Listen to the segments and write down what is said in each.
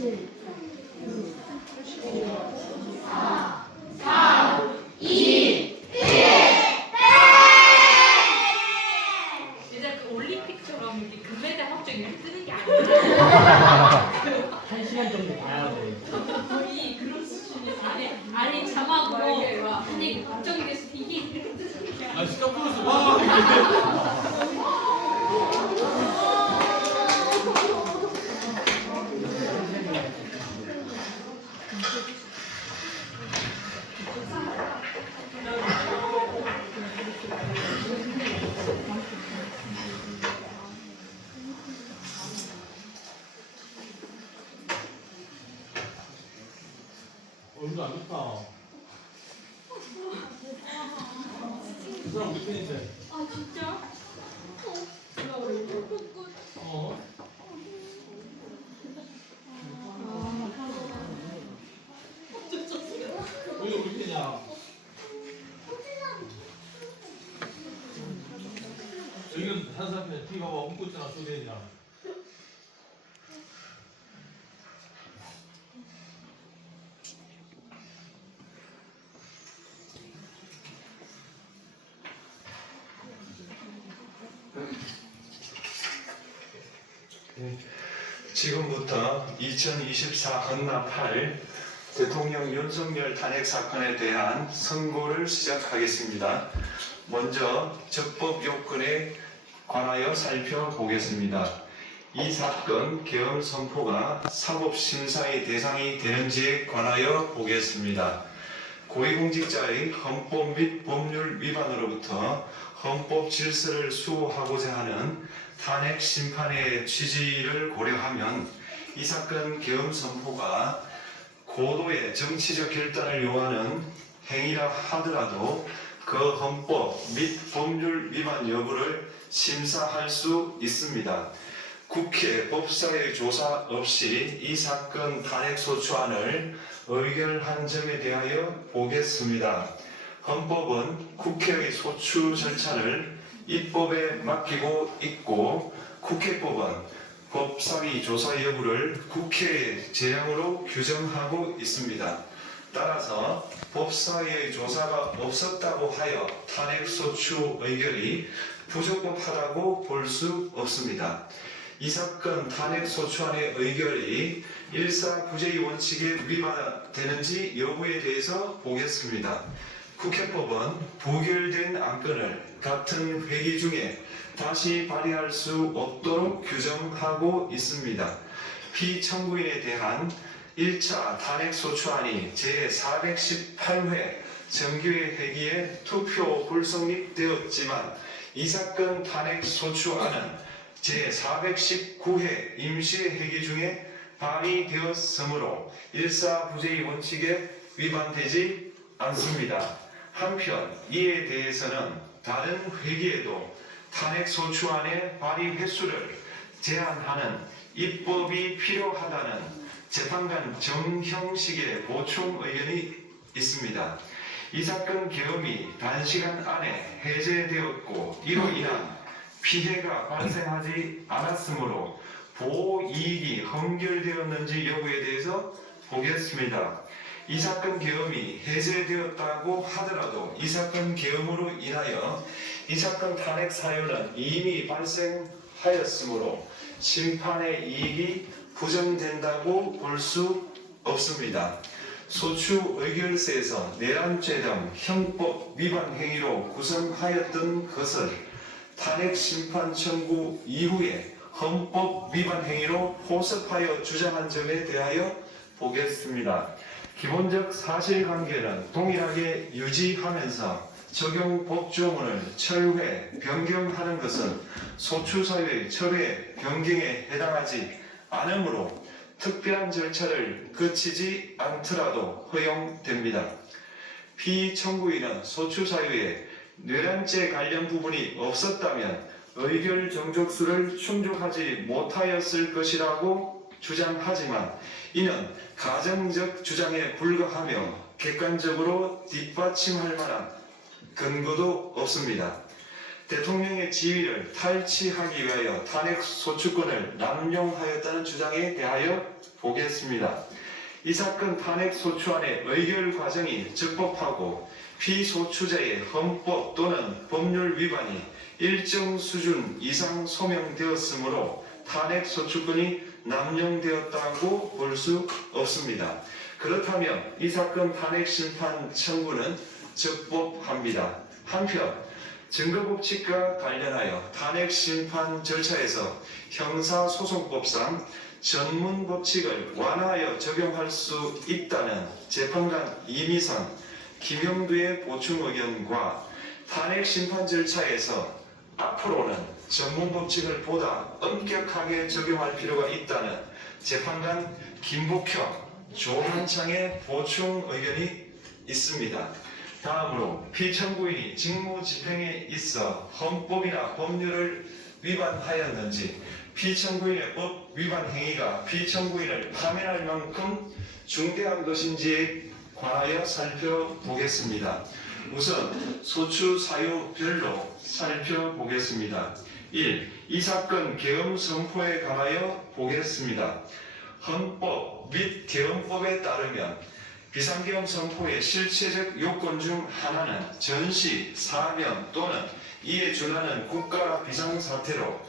이제 그 올림픽처럼 이렇게 금메달 확정 이렇게 뜨는 게 아니라 한 시간 정도 봐야 돼. 거의 그런 수준이 아니 자막으로 아니 확정이 돼서 이게 이렇게 뜨는 게 아니라 스톱 플러스 와. 얼굴 안 좋다. 그 사람 우리 팬인데. 아 진짜? 어? 왜 우리 팬이야? 여기는 다른 사람 팬이야. 뒤 봐봐. 웃고 있잖아. 소대이랑. 지금부터 2024 헌납 8 대통령 윤석열 탄핵 사건에 대한 선고를 시작하겠습니다. 먼저 적법 요건에 관하여 살펴보겠습니다. 이 사건 계엄 선포가 사법심사의 대상이 되는지에 관하여 보겠습니다. 고위공직자의 헌법 및 법률 위반으로부터 헌법 질서를 수호하고자 하는 탄핵 심판의 취지를 고려하면 이 사건 계엄 선포가 고도의 정치적 결단을 요하는 행위라 하더라도 그 헌법 및 법률 위반 여부를 심사할 수 있습니다. 국회 법사위 조사 없이 이 사건 탄핵 소추안을 의결한 점에 대하여 보겠습니다. 헌법은 국회의 소추 절차를 입법에 맡기고 있고 국회법은 법사위 조사 여부를 국회의 재량으로 규정하고 있습니다. 따라서 법사위의 조사가 없었다고 하여 탄핵소추 의결이 부적법하다고 볼 수 없습니다. 이 사건 탄핵소추안의 의결이 일사부재의 원칙에 위반되는지 여부에 대해서 보겠습니다. 국회법은 부결된 안건을 같은 회기 중에 다시 발의할 수 없도록 규정하고 있습니다. 피청구인에 대한 1차 탄핵소추안이 제418회 정기회 회기에 투표 불성립되었지만 이 사건 탄핵소추안은 제419회 임시회기 중에 발의되었으므로 일사부재의 원칙에 위반되지 않습니다. 한편 이에 대해서는 다른 회기에도 탄핵소추안의 발의 횟수를 제한하는 입법이 필요하다는 재판관 정형식의 보충 의견이 있습니다. 이 사건 계엄이 단시간 안에 해제되었고 이로 인한 피해가 발생하지 않았으므로 보호이익이 헌결되었는지 여부에 대해서 보겠습니다. 이 사건 계엄이 해제되었다고 하더라도 이 사건 계엄으로 인하여 이 사건 탄핵 사유는 이미 발생하였으므로 심판의 이익이 부정된다고 볼 수 없습니다. 소추 의결서에서 내란죄 등 형법 위반 행위로 구성하였던 것을 탄핵 심판 청구 이후에 헌법 위반 행위로 포섭하여 주장한 점에 대하여 보겠습니다. 기본적 사실관계는 동일하게 유지하면서 적용 법조문을 철회, 변경하는 것은 소추사유의 철회, 변경에 해당하지 않으므로 특별한 절차를 거치지 않더라도 허용됩니다. 피청구인은 소추사유에 뇌란죄 관련 부분이 없었다면 의결 정족수를 충족하지 못하였을 것이라고 주장하지만 이는 가정적 주장에 불과하며 객관적으로 뒷받침할 만한 근거도 없습니다. 대통령의 지위를 탈취하기 위하여 탄핵 소추권을 남용하였다는 주장에 대하여 보겠습니다. 이 사건 탄핵 소추안의 의결 과정이 적법하고 피소추자의 헌법 또는 법률 위반이 일정 수준 이상 소명되었으므로 탄핵 소추권이 남용되었다고 볼 수 없습니다. 그렇다면 이 사건 탄핵 심판 청구는 적법합니다. 한편 증거법칙과 관련하여 탄핵 심판 절차에서 형사소송법상 전문 법칙을 완화하여 적용할 수 있다는 재판관 이미상, 김영두의 보충 의견과 탄핵 심판 절차에서 앞으로는 전문 법칙을 보다 엄격하게 적용할 필요가 있다는 재판관 김복형, 조한창의 보충 의견이 있습니다. 다음으로 피청구인이 직무집행에 있어 헌법이나 법률을 위반하였는지 피청구인의 법 위반 행위가 피청구인을 파면할 만큼 중대한 것인지에 관하여 살펴보겠습니다. 우선 소추 사유별로 살펴보겠습니다. 1. 이 사건 계엄 선포에 관하여 보겠습니다. 헌법 및 계엄법에 따르면 비상계엄 선포의 실체적 요건 중 하나는 전시, 사면 또는 이에 준하는 국가 비상사태로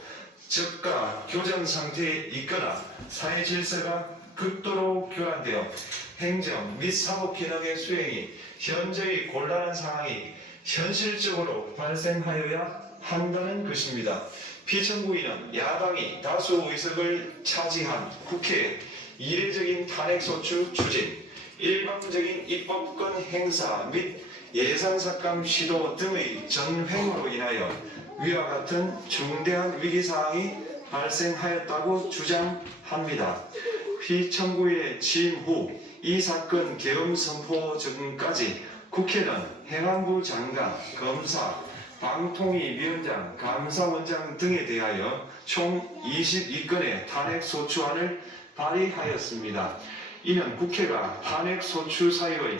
저가 교전 상태에 있거나 사회 질서가 극도로 교란되어 행정 및 사법 기능의 수행이 현저히 곤란한 상황이 현실적으로 발생하여야 한다는 것입니다. 피청구인은 야당이 다수 의석을 차지한 국회의 이례적인 탄핵소추 추진, 일방적인 입법권 행사 및 예산삭감 시도 등의 전횡으로 인하여 위와 같은 중대한 위기사항이 발생하였다고 주장합니다. 피청구인의 취임 후 이 사건 계엄 선포 전까지 국회는 행안부 장관, 검사, 방통위위원장, 감사원장 등에 대하여 총 22건의 탄핵소추안을 발의하였습니다. 이는 국회가 탄핵소추 사유의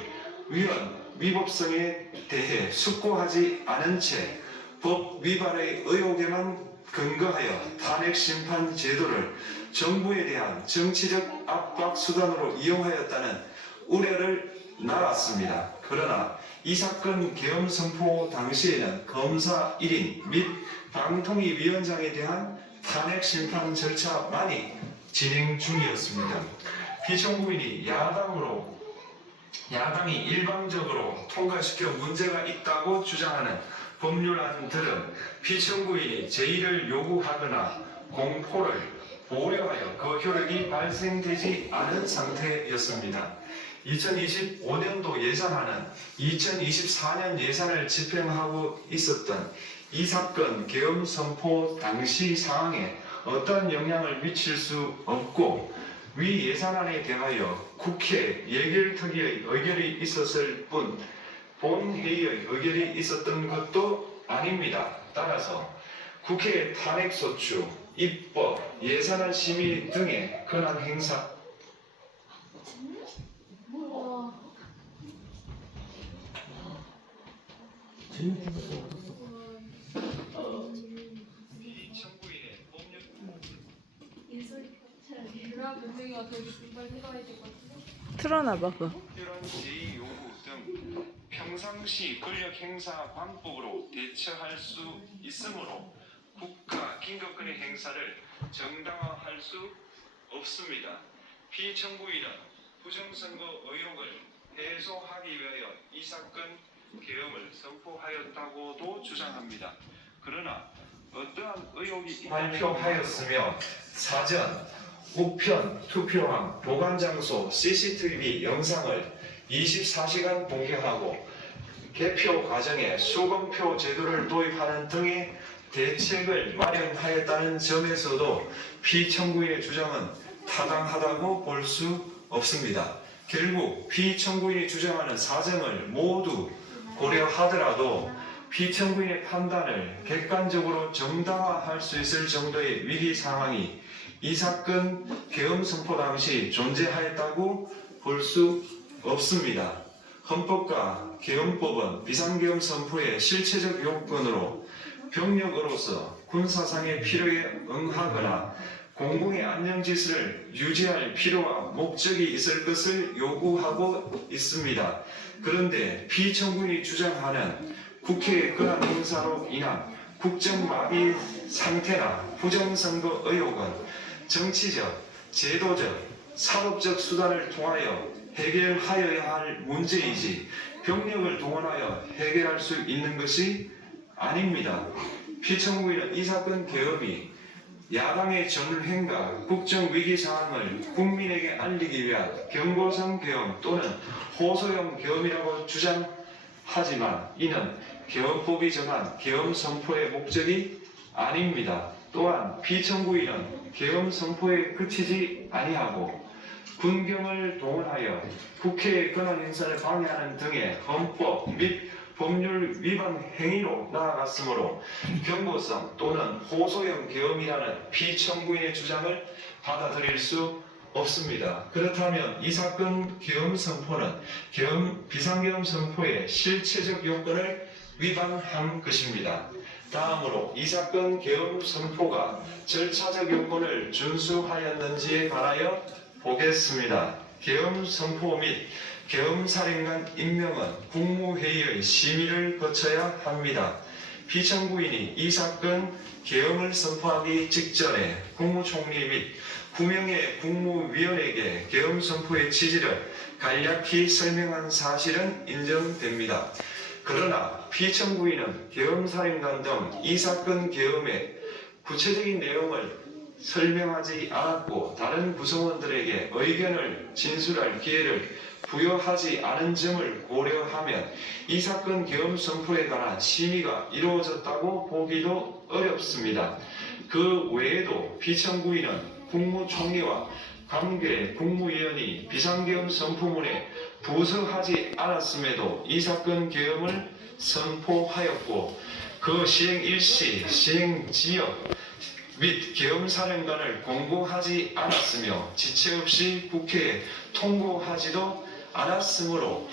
위법성에 대해 숙고하지 않은 채 법 위반의 의혹에만 근거하여 탄핵심판 제도를 정부에 대한 정치적 압박 수단으로 이용하였다는 우려를 낳았습니다. 그러나 이 사건 계엄 선포 당시에는 검사 1인 및 방통위 위원장에 대한 탄핵 심판 절차만이 진행 중이었습니다. 피청구인이 야당이 일방적으로 통과시켜 문제가 있다고 주장하는 법률안들은 피청구인이 제의를 요구하거나 공포를 고려하여 그 효력이 발생되지 않은 상태였습니다. 2025년도 예산안은 2024년 예산을 집행하고 있었던 이 사건 계엄 선포 당시 상황에 어떤 영향을 미칠 수 없고 위 예산안에 대하여 국회 예결특위의 의결이 있었을 뿐 본회의의 의결이 있었던 것도 아닙니다. 따라서 국회의 탄핵소추, 입법, 예산안 심의 등의 권한 행사 틀어놔봐 그거. 특별한 제의 요구 등 평상시 권력 행사 방법으로 대처할 수 있으므로 국가 긴급권의 행사를 정당화할 수 없습니다. 피청구인은 부정선거 의혹을 해소하기 위하여 이 사건 계엄을 선포하였다고도 주장합니다. 그러나 어떠한 의혹이 발표하였으며 사전, 우편, 투표함, 보관장소, CCTV 영상을 24시간 공개하고 개표 과정에 수검표 제도를 도입하는 등의 대책을 마련하였다는 점에서도 피청구인의 주장은 타당하다고 볼 수 없습니다. 결국 피청구인이 주장하는 사정을 모두 고려하더라도 피청구인의 판단을 객관적으로 정당화할 수 있을 정도의 위기 상황이 이 사건 계엄 선포 당시 존재하였다고 볼 수 없습니다. 헌법과 계엄법은 비상계엄 선포의 실체적 요건으로 병력으로서 군사상의 필요에 응하거나 공공의 안녕지수를 유지할 필요와 목적이 있을 것을 요구하고 있습니다. 그런데 피청구인이 주장하는 국회의 그런 행사로 인한 국정마비 상태나 부정선거 의혹은 정치적, 제도적, 사법적 수단을 통하여 해결하여야 할 문제이지 병력을 동원하여 해결할 수 있는 것이 아닙니다. 피청구인은 이 사건 개업이 야당의 전횡과 국정위기 상황을 국민에게 알리기 위한 경고성 계엄 또는 호소형 계엄이라고 주장하지만 이는 계엄법이 정한 계엄 선포의 목적이 아닙니다. 또한 피청구인은 계엄 선포에 그치지 아니하고 군경을 동원하여 국회의 권한 행사를 방해하는 등의 헌법 및 법률 위반 행위로 나아갔으므로 경고성 또는 호소형 계엄이라는 피청구인의 주장을 받아들일 수 없습니다. 그렇다면 이 사건 계엄 선포는 비상계엄 선포의 실체적 요건을 위반한 것입니다. 다음으로 이 사건 계엄 선포가 절차적 요건을 준수하였는지에 관하여 보겠습니다. 계엄 선포 및 계엄사령관 임명은 국무회의의 심의를 거쳐야 합니다. 피청구인이 이 사건 계엄을 선포하기 직전에 국무총리 및 9명의 국무위원에게 계엄 선포의 취지를 간략히 설명한 사실은 인정됩니다. 그러나 피청구인은 계엄사령관 등 이 사건 계엄의 구체적인 내용을 설명하지 않았고 다른 구성원들에게 의견을 진술할 기회를 부여하지 않은 점을 고려하면 이 사건 계엄 선포에 관한 심의가 이루어졌다고 보기도 어렵습니다. 그 외에도 피청구인은 국무총리와 관계 국무위원이 비상계엄 선포문에 부서하지 않았음에도 이 사건 계엄을 선포하였고 그 시행 일시, 시행 지역 및 계엄사령관을 공고하지 않았으며 지체 없이 국회에 통보하지도 않았으므로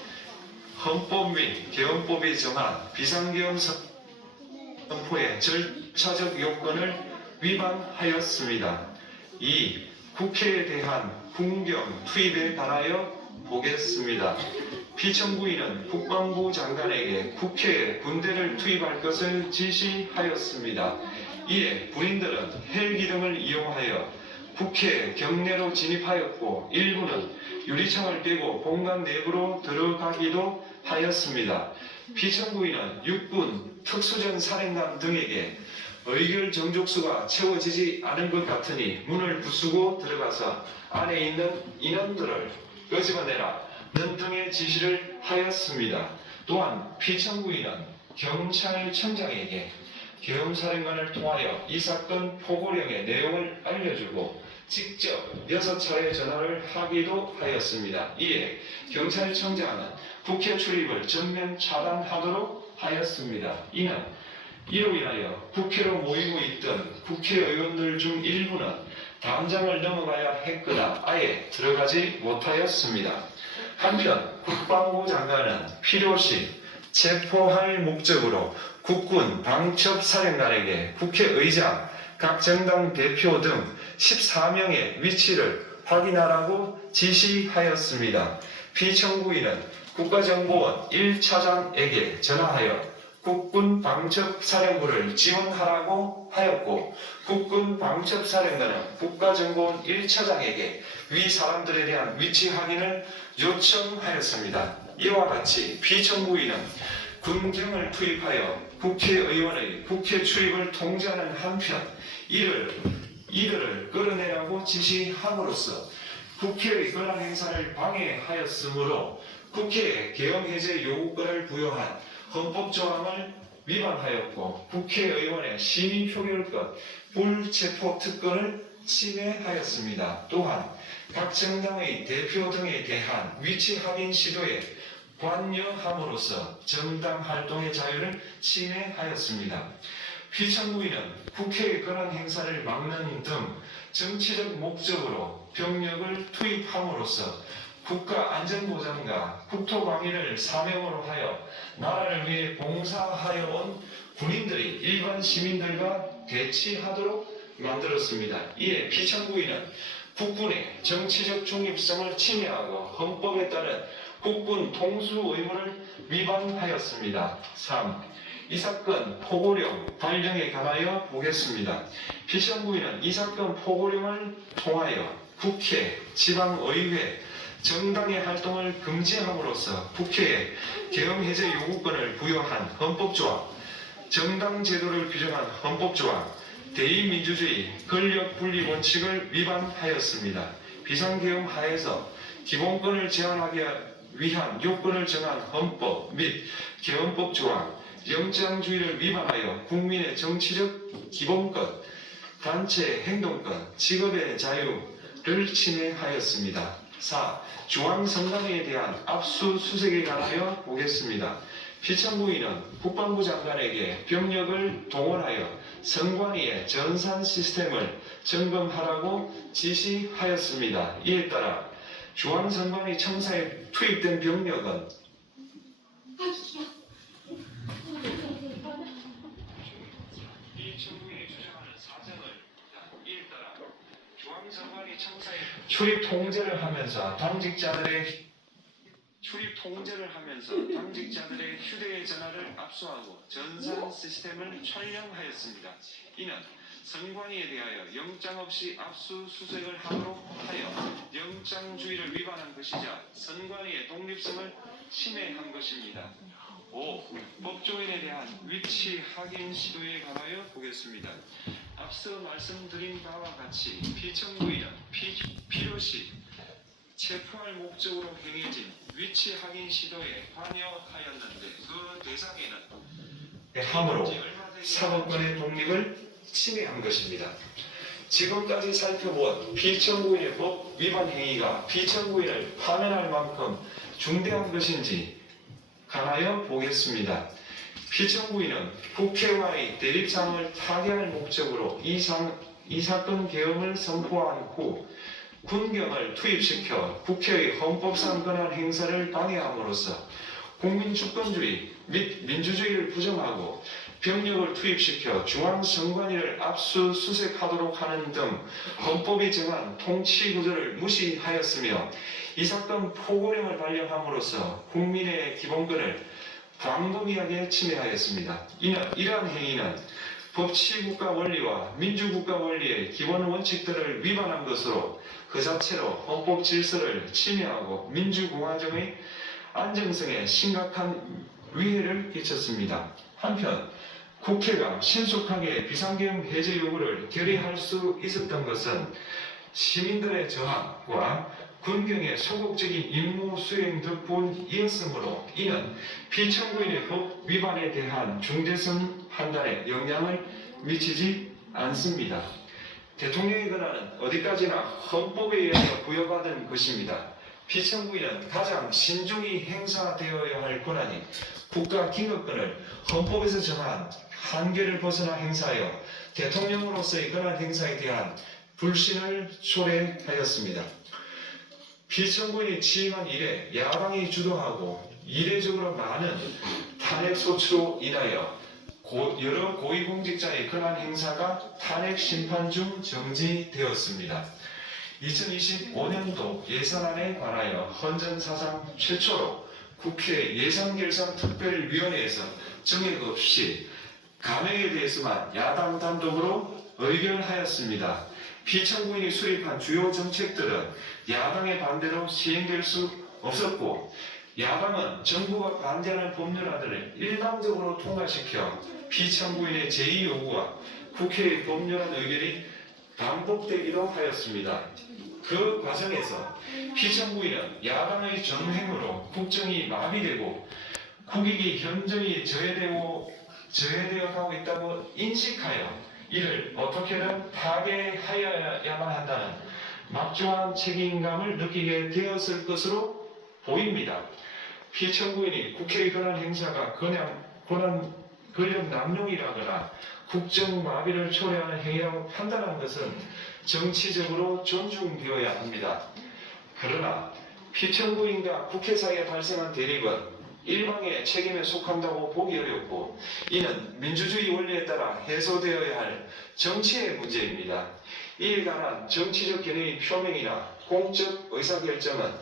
헌법 및 계엄법이 정한 비상계엄 선포의 절차적 요건을 위반하였습니다. 2. 국회에 대한 군경 투입에 관하여 보겠습니다. 피청구인은 국방부 장관에게 국회에 군대를 투입할 것을 지시하였습니다. 이에 군인들은 헬기 등을 이용하여 국회 경내로 진입하였고 일부는 유리창을 깨고 본관 내부로 들어가기도 하였습니다. 피청구인은 육군 특수전 사령관 등에게 의결 정족수가 채워지지 않은 것 같으니 문을 부수고 들어가서 안에 있는 인원들을 끄집어내라 는 등의 지시를 하였습니다. 또한 피청구인은 경찰청장에게 계엄사령관을 통하여 이 사건 포고령의 내용을 알려주고 직접 6차례 전화를 하기도 하였습니다. 이에 경찰청장은 국회 출입을 전면 차단하도록 하였습니다. 이는 이로 인하여 국회로 모이고 있던 국회의원들 중 일부는 담장을 넘어가야 했거나 아예 들어가지 못하였습니다. 한편 국방부 장관은 필요시 체포할 목적으로 국군 방첩사령관에게 국회의장, 각 정당 대표 등 14명의 위치를 확인하라고 지시하였습니다. 피청구인은 국가정보원 1차장에게 전화하여 국군 방첩사령부를 지원하라고 하였고 국군 방첩사령관은 국가정보원 1차장에게 위 사람들에 대한 위치 확인을 요청하였습니다. 이와 같이 피청구인은 군경을 투입하여 국회의원의 국회 출입을 통제하는 한편 이들을 끌어내라고 지시함으로써 국회의 권한 행사를 방해하였으므로 국회에 계엄해제 요구권을 부여한 헌법조항을 위반하였고 국회의원의 심의 표결권, 불체포 특권을 침해하였습니다. 또한 각 정당의 대표 등에 대한 위치 확인 시도에 관여함으로써 정당 활동의 자유를 침해하였습니다. 피청구인은 국회의 권한 행사를 막는 등 정치적 목적으로 병력을 투입함으로써 국가 안전보장과 국토방위를 사명으로 하여 나라를 위해 봉사하여 온 군인들이 일반 시민들과 대치하도록 만들었습니다. 이에 피청구인은 국군의 정치적 중립성을 침해하고 헌법에 따른 국군 통수 의무를 위반하였습니다. 3. 이 사건 포고령 발령에 관하여 보겠습니다. 피청구인은 이 사건 포고령을 통하여 국회, 지방의회, 정당의 활동을 금지함으로써 국회에 계엄해제 요구권을 부여한 헌법조항, 정당 제도를 규정한 헌법조항, 대의민주주의 권력분리 원칙을 위반하였습니다. 비상계엄 하에서 기본권을 제한하기 위한 요건을 정한 헌법 및 계엄법 조항, 영장주의를 위반하여 국민의 정치적 기본권, 단체 행동권, 직업의 자유를 침해하였습니다. 4. 중앙선관위에 대한 압수수색에 관하여 보겠습니다. 피청구인은 국방부 장관에게 병력을 동원하여 선관위의 전산 시스템을 점검하라고 지시하였습니다. 이에 따라 중앙선관위 청사에 투입된 병력은 피청구인이 주장하는 사정을 이에 따라 중앙선관위 청사에 출입 통제를 하면서 당직자들의 휴대전화를 압수하고 전산 시스템을 촬영하였습니다. 이는 선관위에 대하여 영장 없이 압수수색을 하도록 하여 영장주의를 위반한 것이자 선관위의 독립성을 침해한 것입니다. 5. 법조인에 대한 위치 확인 시도에 관하여 보겠습니다. 앞서 말씀드린 바와 같이 피청구인은 필요시 체포할 목적으로 행해진 위치 확인 시도에 관여하였는데 그 대상에는 함으로 사법권의 독립을 침해한 것입니다. 지금까지 살펴본 피청구인의 법 위반 행위가 피청구인을 파면할 만큼 중대한 것인지 관하여 보겠습니다. 피청구인은 국회와의 대립상을 타개할 목적으로 이 사건 계엄을 선포한 후 군경을 투입시켜 국회의 헌법상 권한 행사를 방해함으로써 국민 주권주의 및 민주주의를 부정하고 병력을 투입시켜 중앙선관위를 압수수색하도록 하는 등 헌법이 정한 통치구조를 무시하였으며 이 사건 포고령을 발령함으로써 국민의 기본권을 광범위하게 침해하였습니다. 이러한 행위는 법치국가 원리와 민주국가 원리의 기본 원칙들을 위반한 것으로 그 자체로 헌법 질서를 침해하고 민주공화정의 안정성에 심각한 위해를 끼쳤습니다. 한편 국회가 신속하게 비상계엄 해제 요구를 결의할 수 있었던 것은 시민들의 저항과 군경의 소극적인 임무 수행 덕분이었으므로 이는 피청구인의 법 위반에 대한 중대성 판단에 영향을 미치지 않습니다. 대통령의 권한은 어디까지나 헌법에 의하여 부여받은 것입니다. 피청구인은 가장 신중히 행사되어야 할 권한이 국가 긴급권을 헌법에서 정한 한계를 벗어나 행사하여 대통령으로서의 권한 행사에 대한 불신을 초래하였습니다. 피청구인이 취임한 이래 야당이 주도하고 이례적으로 많은 탄핵 소추로 인하여 여러 고위공직자의 권한 행사가 탄핵 심판 중 정지되었습니다. 2025년도 예산안에 관하여 헌정사상 최초로 국회 예산결산특별위원회에서 정액 없이 감액에 대해서만 야당 단독으로 의결하였습니다. 피청구인이 수립한 주요 정책들은 야당의 반대로 시행될 수 없었고 야당은 정부가 반대하는 법률안들을 일방적으로 통과시켜 피청구인의 제2요구와 국회의 법률안 의결이 반복되기도 하였습니다. 그 과정에서 피청구인은 야당의 전횡으로 국정이 마비되고 국익이 현저히 저해되어 가고 있다고 인식하여 이를 어떻게든 타개하여야만 한다는 막중한 책임감을 느끼게 되었을 것으로 보입니다. 피청구인이 국회의 권한 행사가 권력 남용이라거나 국정 마비를 초래하는 행위라고 판단한 것은 정치적으로 존중되어야 합니다. 그러나 피청구인과 국회 사이에 발생한 대립은 일방의 책임에 속한다고 보기 어렵고 이는 민주주의 원리에 따라 해소되어야 할 정치의 문제입니다. 이에 관한 정치적 견해의 표명이나 공적 의사결정은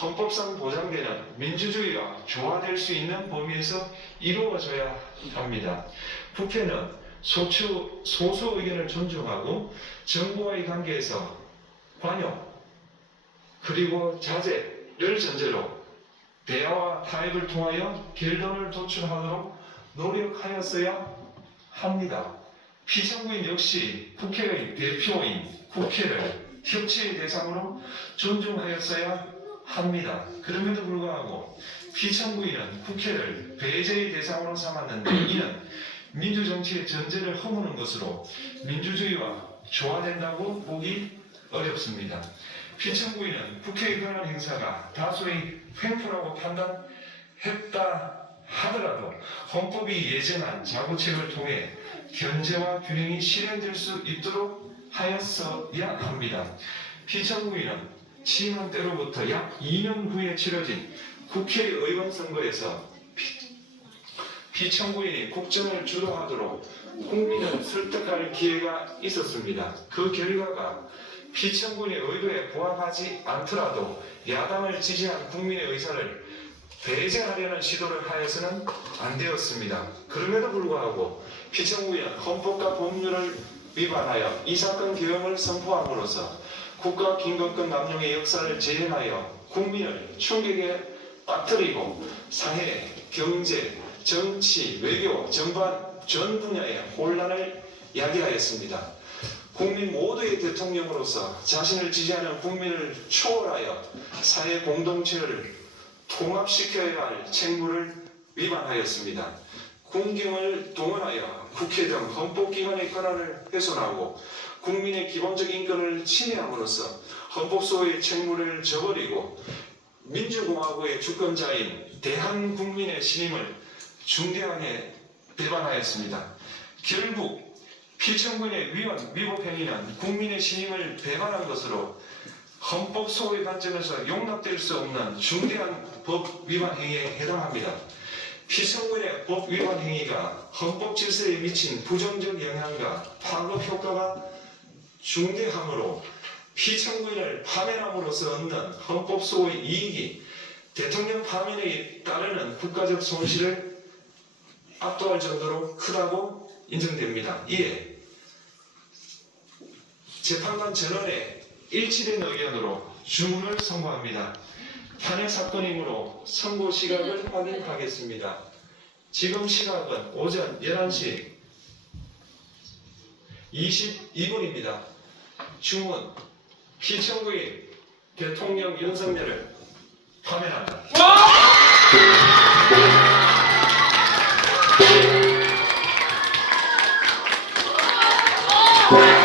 헌법상 보장되는 민주주의와 조화될 수 있는 범위에서 이루어져야 합니다. 국회는 소수 의견을 존중하고 정부와의 관계에서 관용 그리고 자제를 전제로 대화와 타협을 통하여 결론을 도출하도록 노력하였어야 합니다. 피청구인 역시 국회의 대표인 국회를 협치의 대상으로 존중하였어야 합니다. 그럼에도 불구하고 피청구인은 국회를 배제의 대상으로 삼았는데 이는 민주정치의 전제를 허무는 것으로 민주주의와 조화된다고 보기 어렵습니다. 피청구인은 국회의 권한 행사가 다수의 횡포라고 판단했다 하더라도 헌법이 예정한 자구책을 통해 견제와 균형이 실현될 수 있도록 하였어야 합니다. 피청구인은 취임한 때로부터 약 2년 후에 치러진 국회의원 선거에서 피청구인이 국정을 주도하도록 국민을 설득할 기회가 있었습니다. 그 결과가 피청구인의 의도에 부합하지 않더라도 야당을 지지한 국민의 의사를 배제하려는 시도를 하여서는 안 되었습니다. 그럼에도 불구하고 피청구인은 헌법과 법률을 위반하여 이 사건 개헌을 선포함으로써 국가 김건권 남용의 역사를 재현하여 국민을 충격에 빠뜨리고 사회, 경제, 정치, 외교 전반 전 분야의 혼란을 야기하였습니다. 국민 모두의 대통령으로서 자신을 지지하는 국민을 초월하여 사회 공동체를 통합시켜야 할 책무를 위반하였습니다. 군경을 동원하여 국회 등 헌법기관의 권한을 훼손하고 국민의 기본적 인권을 침해함으로써 헌법소의 책무를 저버리고 민주공화국의 주권자인 대한국민의 신임을 중대하게 배반하였습니다. 결국 피청구인의 위법 행위는 국민의 신임을 배반한 것으로 헌법 소의 관점에서 용납될 수 없는 중대한 법 위반 행위에 해당합니다. 피청구인의 법 위반 행위가 헌법 질서에 미친 부정적 영향과 파급 효과가 중대하므로 피청구인을 파면함으로써 얻는 헌법 소의 이익이 대통령 파면에 따르는 국가적 손실을 압도할 정도로 크다고 인정됩니다. 이에 재판관 전원의 일치된 의견으로 주문을 선고합니다. 탄핵 사건이므로 선고 시각을 확인하겠습니다. 지금 시각은 오전 11시 22분입니다. 주문 피청구인 대통령 윤석열을 파면한다. 와!